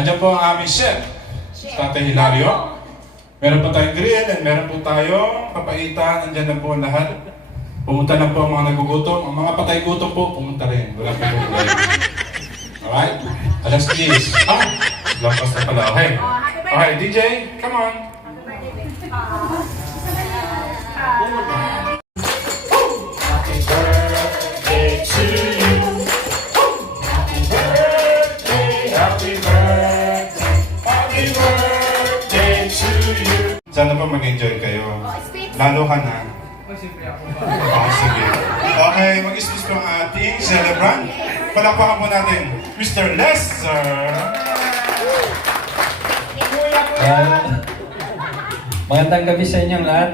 Andiyan po ang aming chef, Tatay Hilario. Meron po tayong grill and meron po tayong papaitan. Andiyan na po ang lahat. Pumunta na po ang mga nagugutom. Ang mga patay gutom po, pumunta rin. Wala po problema. Alright? Alas 10. Lampas na pala. Okay. Okay, DJ, come on. Happy birthday to you. Happy birthday, happy birthday, happy birthday to you. Sana po mag-enjoy kayo. Lalo ka na. Sige. Okay, mag-istis po ang ating celebrant. Palakpakan po natin, Mr. Lester. Magandang gabi sa inyong lahat.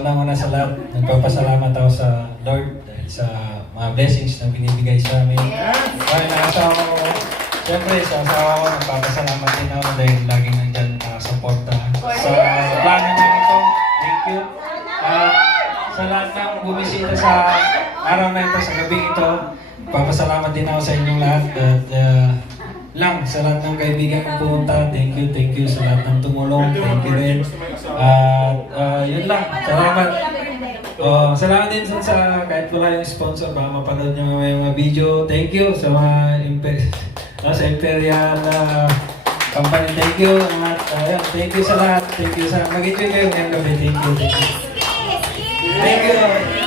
Unang-una sa lahat, nagpapasalamat ako sa Lord dahil sa mga blessings na binibigay sa amin. Dahil nakasawa ko, siyempre sa asawa ko, nagpapasalamat din ako dahil laging nandyan nakasuporta sa plano niya ito. Thank you. Sa lahat ng bumisita sa araw na ito, sa gabi ito, papasalamat din ako sa inyong lahat. At sa lahat ng kaibigan kong pumunta, thank you sa lahat ng tumulong, thank you rin. At yun lang, salamat. Salamat din sa kahit wala yung sponsor, baka mapanood nyo yung mga video. Thank you sa mga sa Imperial Company, thank you. At thank you sa lahat, thank you sa mag-enjoy kayo ngayong gabi, thank you. Thank you.